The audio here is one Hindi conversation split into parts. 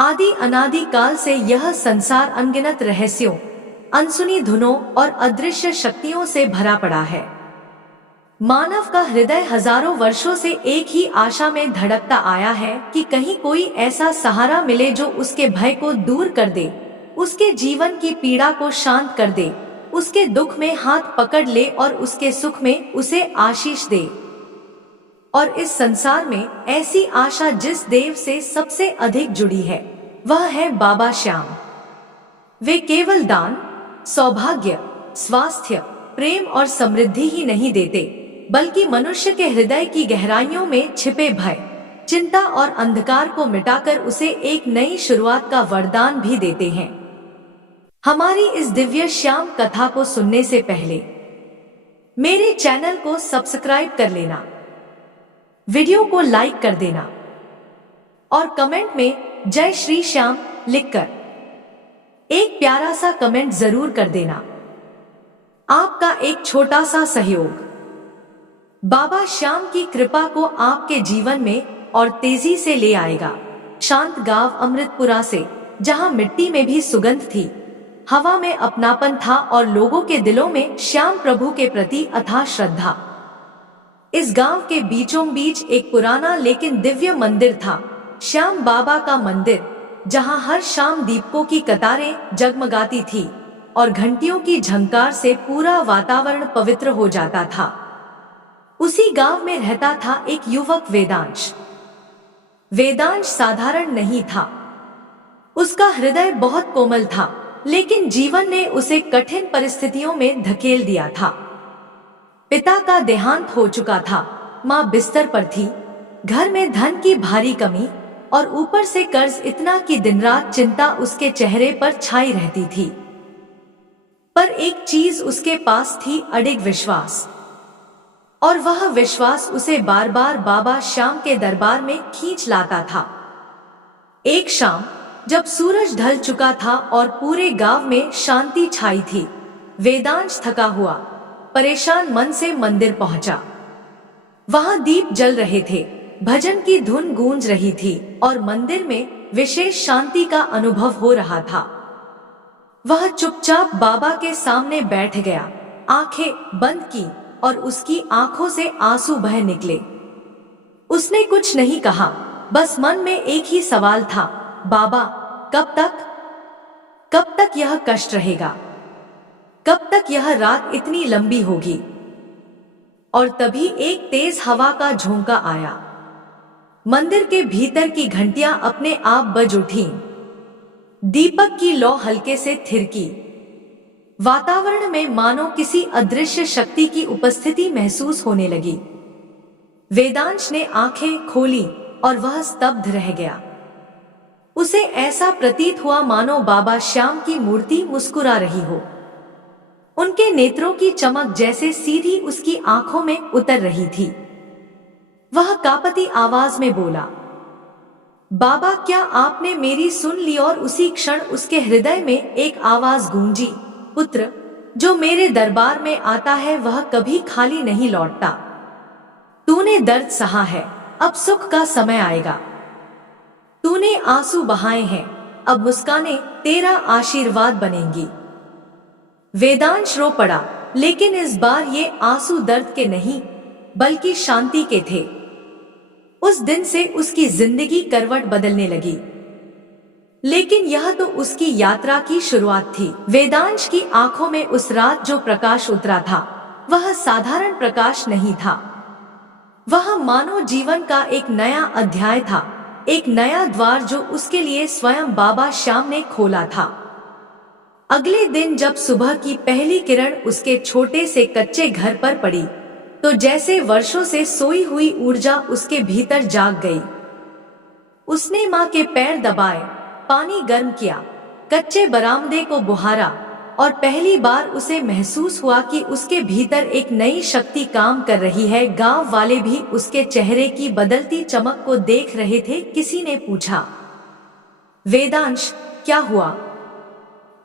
आदि अनादि काल से यह संसार अनगिनत रहस्यों, अनसुनी धुनों और अदृश्य शक्तियों से भरा पड़ा है। मानव का हृदय हजारों वर्षों से एक ही आशा में धड़कता आया है कि कहीं कोई ऐसा सहारा मिले जो उसके भय को दूर कर दे, उसके जीवन की पीड़ा को शांत कर दे, उसके दुख में हाथ पकड़ ले और उसके सुख में उसे आशीष दे। और इस संसार में ऐसी आशा जिस देव से सबसे अधिक जुड़ी है, वह है बाबा श्याम। वे केवल दान, सौभाग्य, स्वास्थ्य, प्रेम और समृद्धि ही नहीं देते, बल्कि मनुष्य के हृदय की गहराइयों में छिपे भय, चिंता और अंधकार को मिटाकर उसे एक नई शुरुआत का वरदान भी देते हैं। हमारी इस दिव्य श्याम कथा को सुनने से पहले मेरे चैनल को सब्सक्राइब कर लेना, वीडियो को लाइक कर देना और कमेंट में जय श्री श्याम लिखकर एक प्यारा सा कमेंट जरूर कर देना। आपका एक छोटा सा सहयोग बाबा श्याम की कृपा को आपके जीवन में और तेजी से ले आएगा। शांत गांव अमृतपुरा से, जहां मिट्टी में भी सुगंध थी, हवा में अपनापन था और लोगों के दिलों में श्याम प्रभु के प्रति अथाह श्रद्धा। इस गांव के बीचों बीच एक पुराना लेकिन दिव्य मंदिर था, श्याम बाबा का मंदिर, जहां हर शाम दीपकों की कतारें जगमगाती थी और घंटियों की झंकार से पूरा वातावरण पवित्र हो जाता था। उसी गांव में रहता था एक युवक वेदांश। वेदांश साधारण नहीं था, उसका हृदय बहुत कोमल था, लेकिन जीवन ने उसे कठिन परिस्थितियों में धकेल दिया था। पिता का देहांत हो चुका था, माँ बिस्तर पर थी, घर में धन की भारी कमी और ऊपर से कर्ज इतना कि दिन रात चिंता उसके चेहरे पर छाई रहती थी। पर एक चीज उसके पास थी, अडिग विश्वास, और वह विश्वास उसे बार बार बाबा श्याम के दरबार में खींच लाता था। एक शाम जब सूरज ढल चुका था और पूरे गांव में शांति छाई थी, वेदांश थका हुआ, परेशान मन से मंदिर पहुंचा। वहां दीप जल रहे थे, भजन की धुन गूंज रही थी और मंदिर में विशेष शांति का अनुभव हो रहा था। वह चुपचाप बाबा के सामने बैठ गया, आंखें बंद की और उसकी आंखों से आंसू बह निकले। उसने कुछ नहीं कहा, बस मन में एक ही सवाल था, बाबा कब तक यह कष्ट रहेगा, कब तक यह रात इतनी लंबी होगी। और तभी एक तेज हवा का झोंका आया, मंदिर के भीतर की घंटियां अपने आप बज उठीं, दीपक की लौ हल्के से थिरकी, वातावरण में मानो किसी अदृश्य शक्ति की उपस्थिति महसूस होने लगी। वेदांश ने आंखें खोली और वह स्तब्ध रह गया। उसे ऐसा प्रतीत हुआ मानो बाबा श्याम की मूर्ति मुस्कुरा रही हो। उनके नेत्रों की चमक जैसे सीधी उसकी आंखों में उतर रही थी। वह कांपती आवाज में बोला, बाबा क्या आपने मेरी सुन ली? और उसी क्षण उसके हृदय में एक आवाज गूंजी, पुत्र, जो मेरे दरबार में आता है वह कभी खाली नहीं लौटता। तूने दर्द सहा है, अब सुख का समय आएगा। तूने आंसू बहाए हैं, अब मुस्कानें तेरा आशीर्वाद बनेंगी। वेदांश रो पड़ा, लेकिन इस बार ये आंसू दर्द के नहीं बल्कि शांति के थे। उस दिन से उसकी जिंदगी करवट बदलने लगी। लेकिन यह तो उसकी यात्रा की शुरुआत थी। वेदांश की आंखों में उस रात जो प्रकाश उतरा था, वह साधारण प्रकाश नहीं था। वह मानो जीवन का एक नया अध्याय था, एक नया द्वार जो उसके लिए स्वयं बाबा श्याम ने खोला था। अगले दिन जब सुबह की पहली किरण उसके छोटे से कच्चे घर पर पड़ी, तो जैसे वर्षों से सोई हुई ऊर्जा उसके भीतर जाग गई। उसने माँ के पैर दबाए, पानी गर्म किया, कच्चे बरामदे को बुहारा और पहली बार उसे महसूस हुआ कि उसके भीतर एक नई शक्ति काम कर रही है। गांव वाले भी उसके चेहरे की बदलती चमक को देख रहे थे। किसी ने पूछा, वेदांश क्या हुआ?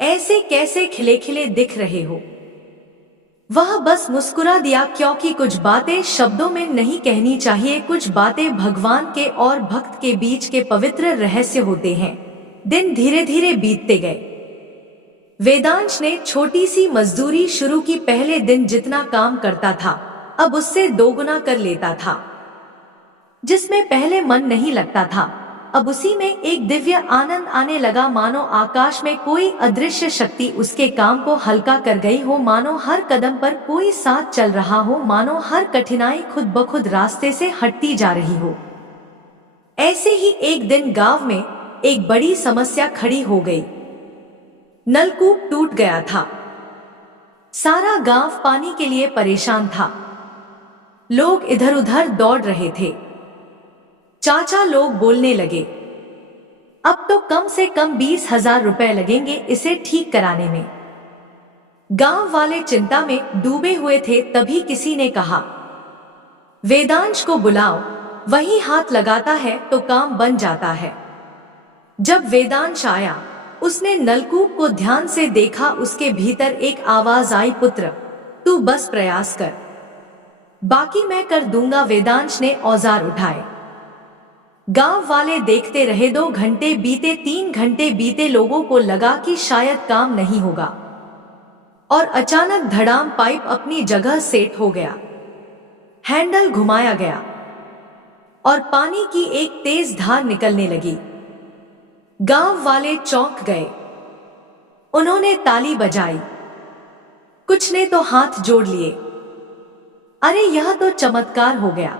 ऐसे कैसे खिले खिले दिख रहे हो? वह बस मुस्कुरा दिया, क्योंकि कुछ बातें शब्दों में नहीं कहनी चाहिए। कुछ बातें भगवान के और भक्त के बीच के पवित्र रहस्य होते हैं, दिन धीरे धीरे बीतते गए। वेदांश ने छोटी सी मजदूरी शुरू की। पहले दिन जितना काम करता था अब उससे दोगुना कर लेता था। जिसमें पहले मन नहीं लगता था अब उसी में एक दिव्य आनंद आने लगा, मानो आकाश में कोई अदृश्य शक्ति उसके काम को हल्का कर गई हो, मानो हर कदम पर कोई साथ चल रहा हो, मानो हर कठिनाई खुद ब खुद रास्ते से हटती जा रही हो। ऐसे ही एक दिन गांव में एक बड़ी समस्या खड़ी हो गई। नलकूप टूट गया था। सारा गांव पानी के लिए परेशान था। लोग इधर उधर दौड़ रहे थे। चाचा लोग बोलने लगे, अब तो कम से कम 20,000 रुपए लगेंगे इसे ठीक कराने में। गांव वाले चिंता में डूबे हुए थे। तभी किसी ने कहा, वेदांश को बुलाओ, वही हाथ लगाता है तो काम बन जाता है। जब वेदांश आया उसने नलकूप को ध्यान से देखा। उसके भीतर एक आवाज आई, पुत्र तू बस प्रयास कर, बाकी मैं कर दूंगा। वेदांश ने औजार उठाए। गांव वाले देखते रहे। 2 घंटे बीते, 3 घंटे बीते। लोगों को लगा कि शायद काम नहीं होगा और अचानक धड़ाम पाइप अपनी जगह सेट हो गया। हैंडल घुमाया गया और पानी की एक तेज धार निकलने लगी। गांव वाले चौंक गए। उन्होंने ताली बजाई, कुछ ने तो हाथ जोड़ लिए। अरे यह तो चमत्कार हो गया।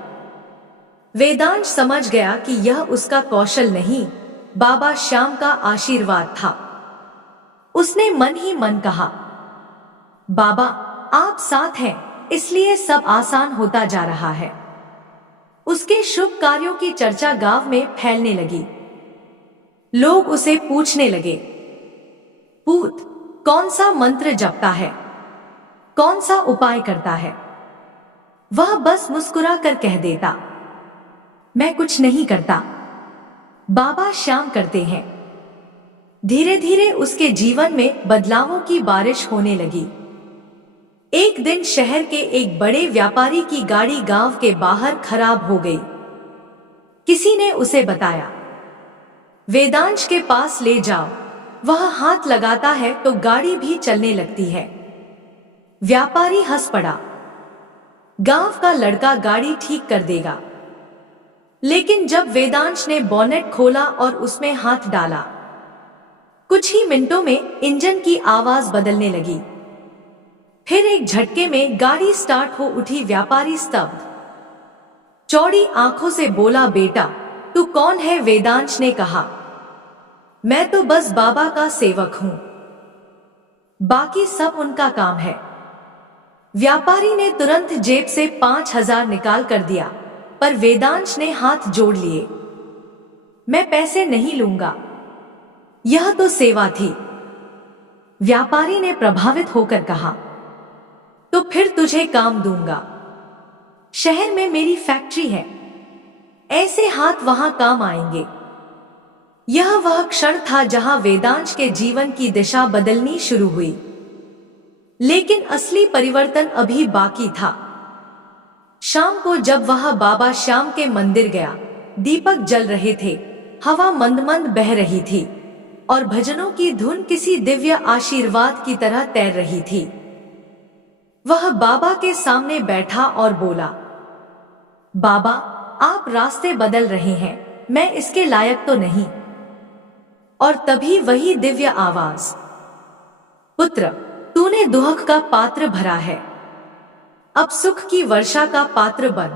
वेदांश समझ गया कि यह उसका कौशल नहीं, बाबा श्याम का आशीर्वाद था। उसने मन ही मन कहा, बाबा आप साथ हैं इसलिए सब आसान होता जा रहा है। उसके शुभ कार्यों की चर्चा गांव में फैलने लगी। लोग उसे पूछने लगे, पूत कौन सा मंत्र जपता है, कौन सा उपाय करता है? वह बस मुस्कुरा कर कह देता, मैं कुछ नहीं करता, बाबा श्याम करते हैं। धीरे धीरे उसके जीवन में बदलावों की बारिश होने लगी। एक दिन शहर के एक बड़े व्यापारी की गाड़ी गांव के बाहर खराब हो गई। किसी ने उसे बताया, वेदांश के पास ले जाओ, वह हाथ लगाता है तो गाड़ी भी चलने लगती है। व्यापारी हंस पड़ा, गांव का लड़का गाड़ी ठीक कर देगा। लेकिन जब वेदांश ने बोनेट खोला और उसमें हाथ डाला, कुछ ही मिनटों में इंजन की आवाज बदलने लगी। फिर एक झटके में गाड़ी स्टार्ट हो उठी। व्यापारी स्तब्ध, चौड़ी आंखों से बोला, बेटा तू कौन है? वेदांश ने कहा, मैं तो बस बाबा का सेवक हूं, बाकी सब उनका काम है। व्यापारी ने तुरंत जेब से 5,000 निकाल कर दिया, पर वेदांश ने हाथ जोड़ लिए। मैं पैसे नहीं लूंगा, यह तो सेवा थी। व्यापारी ने प्रभावित होकर कहा, तो फिर तुझे काम दूंगा। शहर में मेरी फैक्ट्री है, ऐसे हाथ वहां काम आएंगे। यह वह क्षण था जहां वेदांश के जीवन की दिशा बदलनी शुरू हुई। लेकिन असली परिवर्तन अभी बाकी था। शाम को जब वह बाबा श्याम के मंदिर गया, दीपक जल रहे थे, हवा मंद मंद बह रही थी और भजनों की धुन किसी दिव्य आशीर्वाद की तरह तैर रही थी। वह बाबा के सामने बैठा और बोला, बाबा आप रास्ते बदल रहे हैं, मैं इसके लायक तो नहीं। और तभी वही दिव्य आवाज, पुत्र तूने दुख का पात्र भरा है, अब सुख की वर्षा का पात्र बन,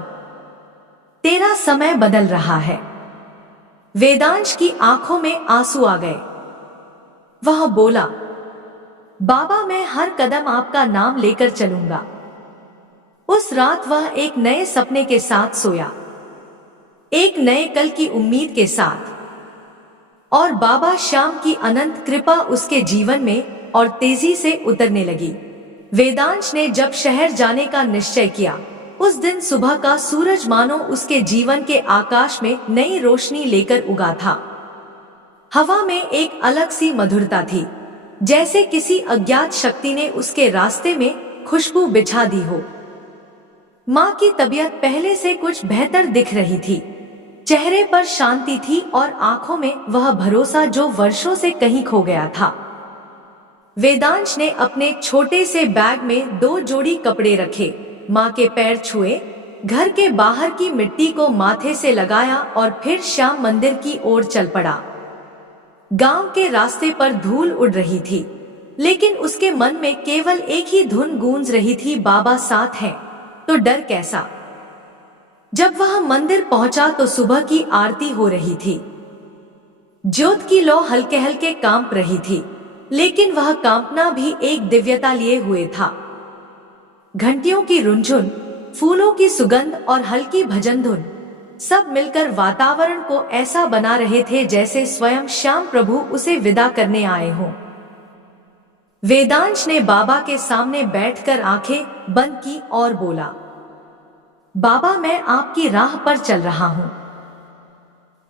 तेरा समय बदल रहा है। वेदांश की आंखों में आंसू आ गए। वह बोला, बाबा मैं हर कदम आपका नाम लेकर चलूंगा। उस रात वह एक नए सपने के साथ सोया, एक नए कल की उम्मीद के साथ, और बाबा श्याम की अनंत कृपा उसके जीवन में और तेजी से उतरने लगी। वेदांश ने जब शहर जाने का निश्चय किया, उस दिन सुबह का सूरज मानो उसके जीवन के आकाश में नई रोशनी लेकर उगा था। हवा में एक अलग सी मधुरता थी, जैसे किसी अज्ञात शक्ति ने उसके रास्ते में खुशबू बिछा दी हो। माँ की तबीयत पहले से कुछ बेहतर दिख रही थी। चेहरे पर शांति थी और आंखों में वह भरोसा जो वर्षों से कहीं खो गया था। वेदांश ने अपने छोटे से बैग में 2 जोड़ी कपड़े रखे, माँ के पैर छुए, घर के बाहर की मिट्टी को माथे से लगाया और फिर श्याम मंदिर की ओर चल पड़ा। गांव के रास्ते पर धूल उड़ रही थी, लेकिन उसके मन में केवल एक ही धुन गूंज रही थी, बाबा साथ हैं तो डर कैसा। जब वह मंदिर पहुंचा तो सुबह की आरती हो रही थी। ज्योत की लौ हल्के हल्के कांप रही थी, लेकिन वह कांपना भी एक दिव्यता लिए हुए था। घंटियों की रुनझुन, फूलों की सुगंध और हल्की भजन धुन सब मिलकर वातावरण को ऐसा बना रहे थे जैसे स्वयं श्याम प्रभु उसे विदा करने आए हों। वेदांश ने बाबा के सामने बैठकर आंखें बंद की और बोला, बाबा मैं आपकी राह पर चल रहा हूं।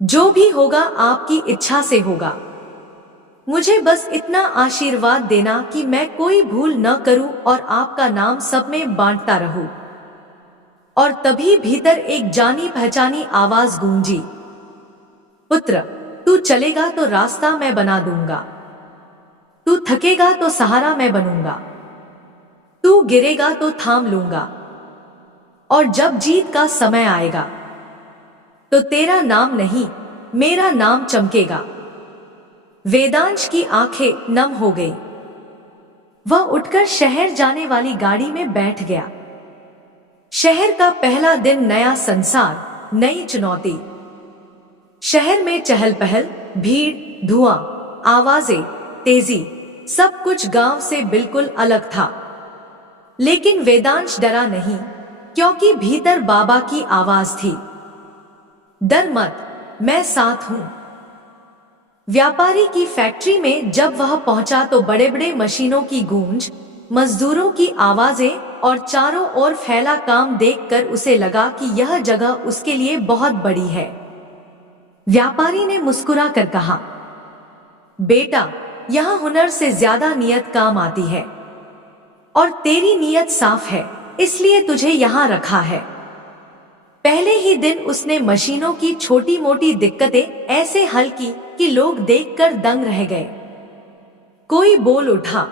जो भी होगा आपकी इच्छा से होगा। मुझे बस इतना आशीर्वाद देना कि मैं कोई भूल न करूं और आपका नाम सब में बांटता रहूं। और तभी भीतर एक जानी पहचानी आवाज गूंजी, पुत्र तू चलेगा तो रास्ता मैं बना दूंगा, तू थकेगा तो सहारा मैं बनूंगा, तू गिरेगा तो थाम लूंगा, और जब जीत का समय आएगा तो तेरा नाम नहीं मेरा नाम चमकेगा। वेदांश की आंखें नम हो गई। वह उठकर शहर जाने वाली गाड़ी में बैठ गया। शहर का पहला दिन, नया संसार, नई चुनौती। शहर में चहल पहल, भीड़, धुआं, आवाजें, तेजी, सब कुछ गांव से बिल्कुल अलग था। लेकिन वेदांश डरा नहीं, क्योंकि भीतर बाबा की आवाज थी, डर मत, मैं साथ हूं। व्यापारी की फैक्ट्री में जब वह पहुंचा तो बड़े बड़े मशीनों की गूंज, मजदूरों की आवाजें और चारों ओर फैला काम देखकर उसे लगा कि यह जगह उसके लिए बहुत बड़ी है। व्यापारी ने मुस्कुरा कर कहा, बेटा यहाँ हुनर से ज्यादा नियत काम आती है, और तेरी नियत साफ है, इसलिए तुझे यहाँ रखा है। पहले ही दिन उसने मशीनों की छोटी मोटी दिक्कतें ऐसे हल की कि लोग देखकर दंग रह गए। कोई बोल उठा,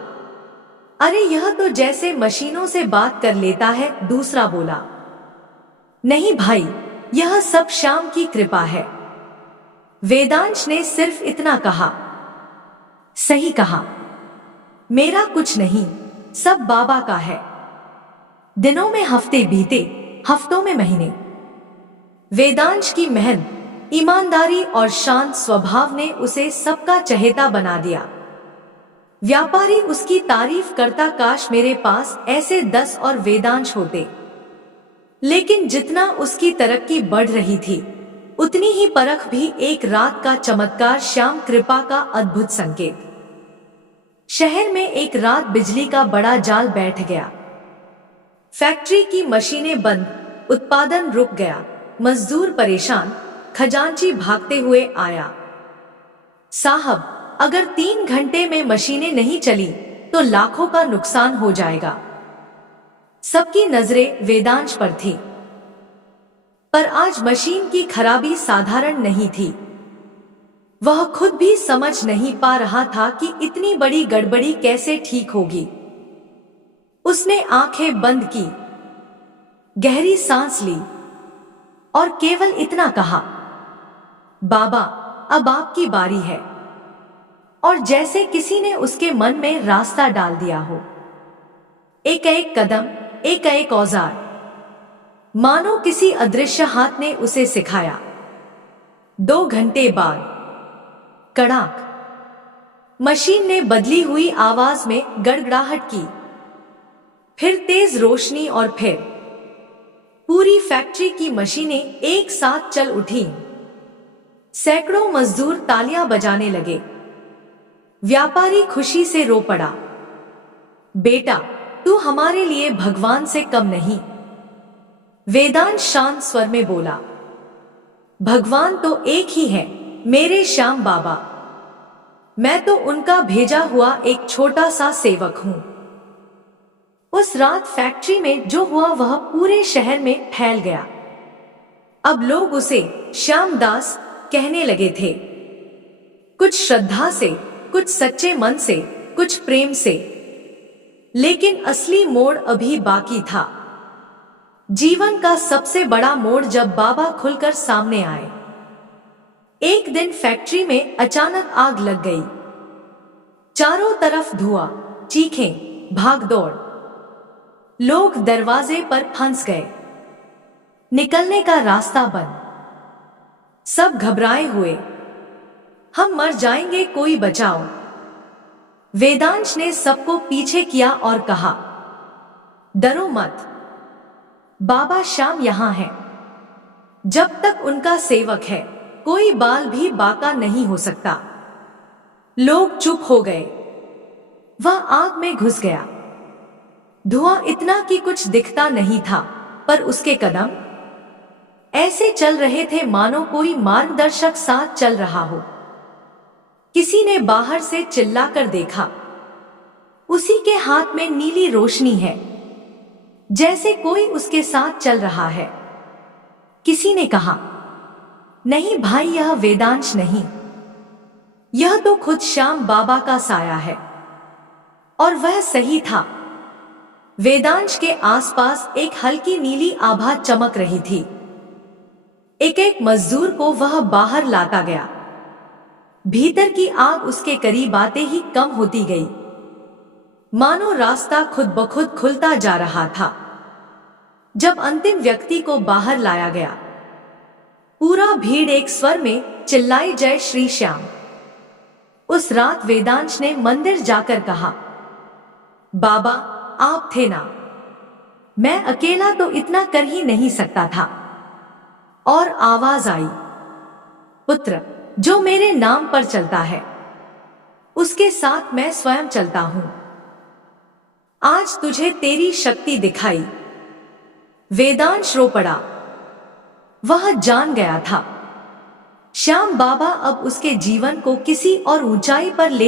अरे यह तो जैसे मशीनों से बात कर लेता है। दूसरा बोला, नहीं भाई, यह सब श्याम की कृपा है। वेदांश ने सिर्फ इतना कहा, सही कहा, मेरा कुछ नहीं, सब बाबा का है। दिनों में हफ्ते बीते, हफ्तों में महीने। वेदांश की मेहनत, ईमानदारी और शांत स्वभाव ने उसे सबका चहेता बना दिया। व्यापारी उसकी तारीफ करता, काश मेरे पास ऐसे 10 और वेदांश होते। लेकिन जितना उसकी तरक्की बढ़ रही थी, उतनी ही परख भी। एक रात का चमत्कार, श्याम कृपा का अद्भुत संकेत। शहर में एक रात बिजली का बड़ा जाल बैठ गया। फैक्ट्री की मशीनें बंद, उत्पादन रुक गया, मजदूर परेशान, खजांची भागते हुए आया, साहब अगर 3 घंटे में मशीनें नहीं चली तो लाखों का नुकसान हो जाएगा। सबकी नजरें वेदांश पर थी, पर आज मशीन की खराबी साधारण नहीं थी। वह खुद भी समझ नहीं पा रहा था कि इतनी बड़ी गड़बड़ी कैसे ठीक होगी। उसने आंखें बंद की, गहरी सांस ली और केवल इतना कहा, बाबा अब आपकी बारी है। और जैसे किसी ने उसके मन में रास्ता डाल दिया हो। एक एक कदम, एक एक औजार, मानो किसी अदृश्य हाथ ने उसे सिखाया। 2 घंटे बाद कड़ाक, मशीन ने बदली हुई आवाज में गड़गड़ाहट की, फिर तेज रोशनी और फिर पूरी फैक्ट्री की मशीनें एक साथ चल उठीं। सैकड़ों मजदूर तालियां बजाने लगे। व्यापारी खुशी से रो पड़ा, बेटा तू हमारे लिए भगवान से कम नहीं। वेदांश शांत स्वर में बोला, भगवान तो एक ही है, मेरे श्याम बाबा। मैं तो उनका भेजा हुआ एक छोटा सा सेवक हूं। उस रात फैक्ट्री में जो हुआ वह पूरे शहर में फैल गया। अब लोग उसे श्यामदास कहने लगे थे, कुछ श्रद्धा से, कुछ सच्चे मन से, कुछ प्रेम से। लेकिन असली मोड़ अभी बाकी था। जीवन का सबसे बड़ा मोड़ जब बाबा खुलकर सामने आए। एक दिन फैक्ट्री में अचानक आग लग गई। चारों तरफ धुआं, चीखें, भागदौड़। लोग दरवाजे पर फंस गए, निकलने का रास्ता बंद। सब घबराए हुए, हम मर जाएंगे, कोई बचाओ। वेदांश ने सबको पीछे किया और कहा, डरो मत, बाबा श्याम यहां है। जब तक उनका सेवक है, कोई बाल भी बाका नहीं हो सकता। लोग चुप हो गए। वह आग में घुस गया। धुआं इतना कि कुछ दिखता नहीं था, पर उसके कदम ऐसे चल रहे थे मानो कोई मार्गदर्शक साथ चल रहा हो। किसी ने बाहर से चिल्लाकर देखा, उसी के हाथ में नीली रोशनी है, जैसे कोई उसके साथ चल रहा है। किसी ने कहा, नहीं भाई, यह वेदांश नहीं, यह तो खुद श्याम बाबा का साया है। और वह सही था। वेदांश के आसपास एक हल्की नीली आभा चमक रही थी। एक एक मजदूर को वह बाहर लाता गया। भीतर की आग उसके करीब आते ही कम होती गई, मानो रास्ता खुद ब खुद खुलता जा रहा था। जब अंतिम व्यक्ति को बाहर लाया गया, पूरा भीड़ एक स्वर में चिल्लाई, जय श्री श्याम। उस रात वेदांश ने मंदिर जाकर कहा, बाबा आप थे ना, मैं अकेला तो इतना कर ही नहीं सकता था। और आवाज आई, पुत्र, जो मेरे नाम पर चलता है, उसके साथ मैं स्वयं चलता हूं। आज तुझे तेरी शक्ति दिखाई। वेदांश रो पड़ा। वह जान गया था, श्याम बाबा अब उसके जीवन को किसी और ऊंचाई पर ले